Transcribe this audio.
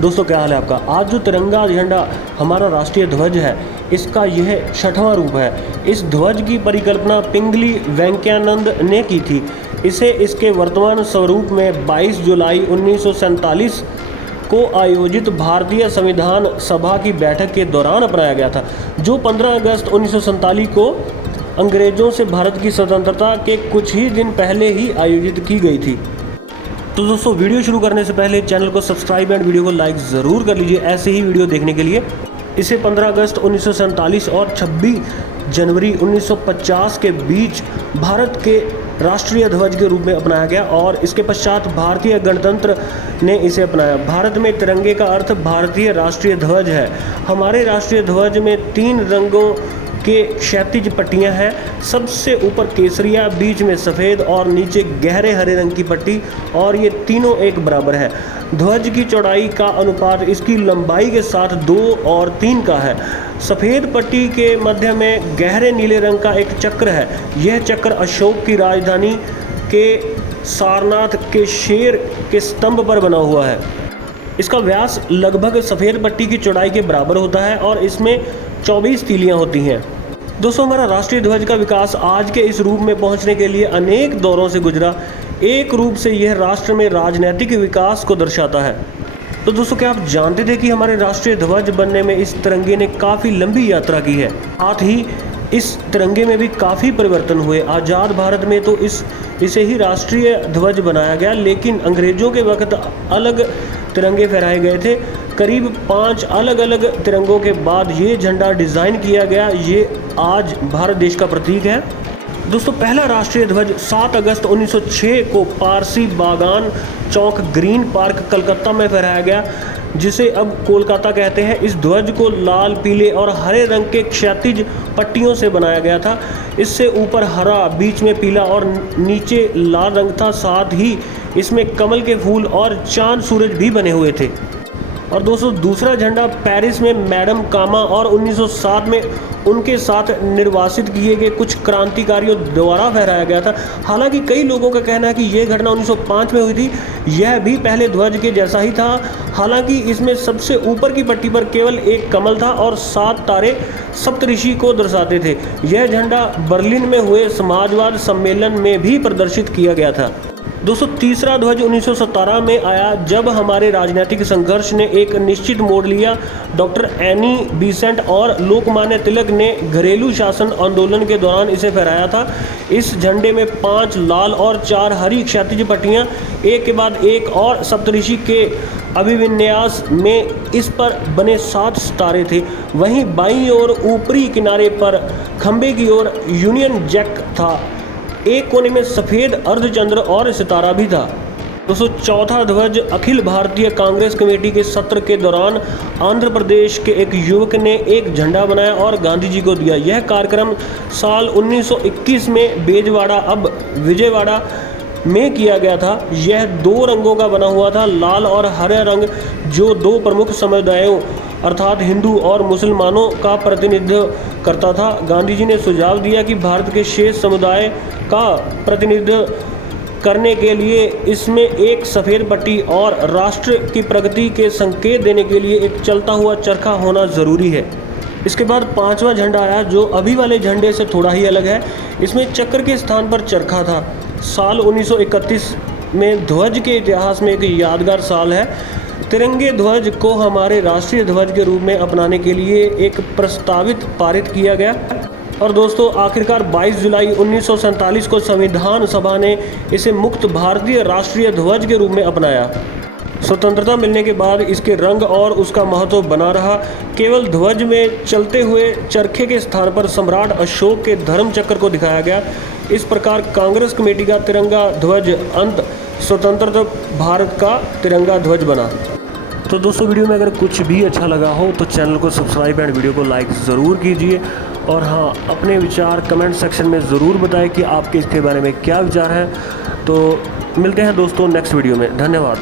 दोस्तों क्या हाल है आपका। आज जो तिरंगा झंडा हमारा राष्ट्रीय ध्वज है, इसका यह 6वां रूप है। इस ध्वज की परिकल्पना पिंगली वेंकैयानंद ने की थी। इसे इसके वर्तमान स्वरूप में 22 जुलाई 1947 को आयोजित भारतीय संविधान सभा की बैठक के दौरान अपनाया गया था, जो 15 अगस्त 1947 को अंग्रेज़ों से भारत की स्वतंत्रता के कुछ ही दिन पहले ही आयोजित की गई थी। तो दोस्तों वीडियो शुरू करने से पहले चैनल को सब्सक्राइब एंड वीडियो को लाइक ज़रूर कर लीजिए ऐसे ही वीडियो देखने के लिए। इसे 15 अगस्त 1947 और 26 जनवरी 1950 के बीच भारत के राष्ट्रीय ध्वज के रूप में अपनाया गया और इसके पश्चात भारतीय गणतंत्र ने इसे अपनाया। भारत में तिरंगे का अर्थ भारतीय राष्ट्रीय ध्वज है। हमारे राष्ट्रीय ध्वज में 3 रंगों के क्षैतिज पट्टियां हैं। सबसे ऊपर केसरिया, बीच में सफ़ेद और नीचे गहरे हरे रंग की पट्टी, और ये तीनों एक बराबर है। ध्वज की चौड़ाई का अनुपात इसकी लंबाई के साथ 2 और 3 का है। सफ़ेद पट्टी के मध्य में गहरे नीले रंग का एक चक्र है। यह चक्र अशोक की राजधानी के सारनाथ के शेर के स्तंभ पर बना हुआ है। इसका व्यास लगभग सफ़ेद पट्टी की चौड़ाई के बराबर होता है और इसमें 24 तीलियां होती हैं। दोस्तों हमारा राष्ट्रीय ध्वज का विकास आज के इस रूप में पहुंचने के लिए अनेक दौरों से गुजरा। एक रूप से यह राष्ट्र में राजनीतिक विकास को दर्शाता है। तो दोस्तों क्या आप जानते थे कि हमारे राष्ट्रीय ध्वज बनने में इस तिरंगे ने काफ़ी लंबी यात्रा की है। साथ ही इस तिरंगे में भी काफ़ी परिवर्तन हुए। आज़ाद भारत में तो इसे ही राष्ट्रीय ध्वज बनाया गया, लेकिन अंग्रेज़ों के वक्त अलग तिरंगे फहराए गए थे। करीब 5 अलग अलग तिरंगों के बाद ये झंडा डिज़ाइन किया गया। ये आज भारत देश का प्रतीक है। दोस्तों पहला राष्ट्रीय ध्वज 7 अगस्त 1906 को पारसी बागान चौक ग्रीन पार्क कलकत्ता में फहराया गया, जिसे अब कोलकाता कहते हैं। इस ध्वज को लाल, पीले और हरे रंग के क्षैतिज पट्टियों से बनाया गया था। इससे ऊपर हरा, बीच में पीला और नीचे लाल रंग था। साथ ही इसमें कमल के फूल और चांद सूरज भी बने हुए थे। और दोस्तों दूसरा झंडा पेरिस में मैडम कामा और 1907 में उनके साथ निर्वासित किए गए कुछ क्रांतिकारियों द्वारा फहराया गया था। हालांकि कई लोगों का कहना है कि यह घटना 1905 में हुई थी। यह भी पहले ध्वज के जैसा ही था। हालांकि इसमें सबसे ऊपर की पट्टी पर केवल एक कमल था और 7 तारे सप्तऋषि को दर्शाते थे। यह झंडा बर्लिन में हुए समाजवाद सम्मेलन में भी प्रदर्शित किया गया था। दोस्तों तीसरा ध्वज 1917 में आया, जब हमारे राजनीतिक संघर्ष ने एक निश्चित मोड़ लिया। डॉक्टर एनी बेसेंट और लोकमान्य तिलक ने घरेलू शासन आंदोलन के दौरान इसे फहराया था। इस झंडे में 5 लाल और 4 हरी क्षैतिज पट्टियां एक के बाद एक और सप्तऋषि के अभिविन्यास में इस पर बने 7 सितारे थे। वहीं बाईं ओर ऊपरी किनारे पर खंबे की ओर यूनियन जैक था। एक कोने में सफ़ेद अर्धचंद्र और सितारा भी था। दोस्तों चौथा ध्वज अखिल भारतीय कांग्रेस कमेटी के सत्र के दौरान आंध्र प्रदेश के एक युवक ने एक झंडा बनाया और गांधी जी को दिया। यह कार्यक्रम साल 1921 में बेजवाड़ा, अब विजयवाड़ा में किया गया था। यह 2 रंगों का बना हुआ था, लाल और हरा रंग, जो 2 प्रमुख समुदायों अर्थात हिंदू और मुसलमानों का प्रतिनिधित्व करता था। गांधी जी ने सुझाव दिया कि भारत के शेष समुदाय का प्रतिनिधित्व करने के लिए इसमें एक सफ़ेद पट्टी और राष्ट्र की प्रगति के संकेत देने के लिए एक चलता हुआ चरखा होना ज़रूरी है। इसके बाद 5वां झंडा आया, जो अभी वाले झंडे से थोड़ा ही अलग है। इसमें चक्र के स्थान पर चरखा था। साल 1931 में ध्वज के इतिहास में एक यादगार साल है। तिरंगे ध्वज को हमारे राष्ट्रीय ध्वज के रूप में अपनाने के लिए एक प्रस्तावित पारित किया गया। और दोस्तों आखिरकार 22 जुलाई 1947 को संविधान सभा ने इसे मुक्त भारतीय राष्ट्रीय ध्वज के रूप में अपनाया। स्वतंत्रता मिलने के बाद इसके रंग और उसका महत्व बना रहा। केवल ध्वज में चलते हुए चरखे के स्थान पर सम्राट अशोक के धर्म चक्र को दिखाया गया। इस प्रकार कांग्रेस कमेटी का तिरंगा ध्वज अंत स्वतंत्र भारत का तिरंगा ध्वज बना। तो दोस्तों वीडियो में अगर कुछ भी अच्छा लगा हो तो चैनल को सब्सक्राइब एंड वीडियो को लाइक ज़रूर कीजिए। और हाँ, अपने विचार कमेंट सेक्शन में ज़रूर बताएं कि आपके इसके बारे में क्या विचार है। तो मिलते हैं दोस्तों नेक्स्ट वीडियो में। धन्यवाद।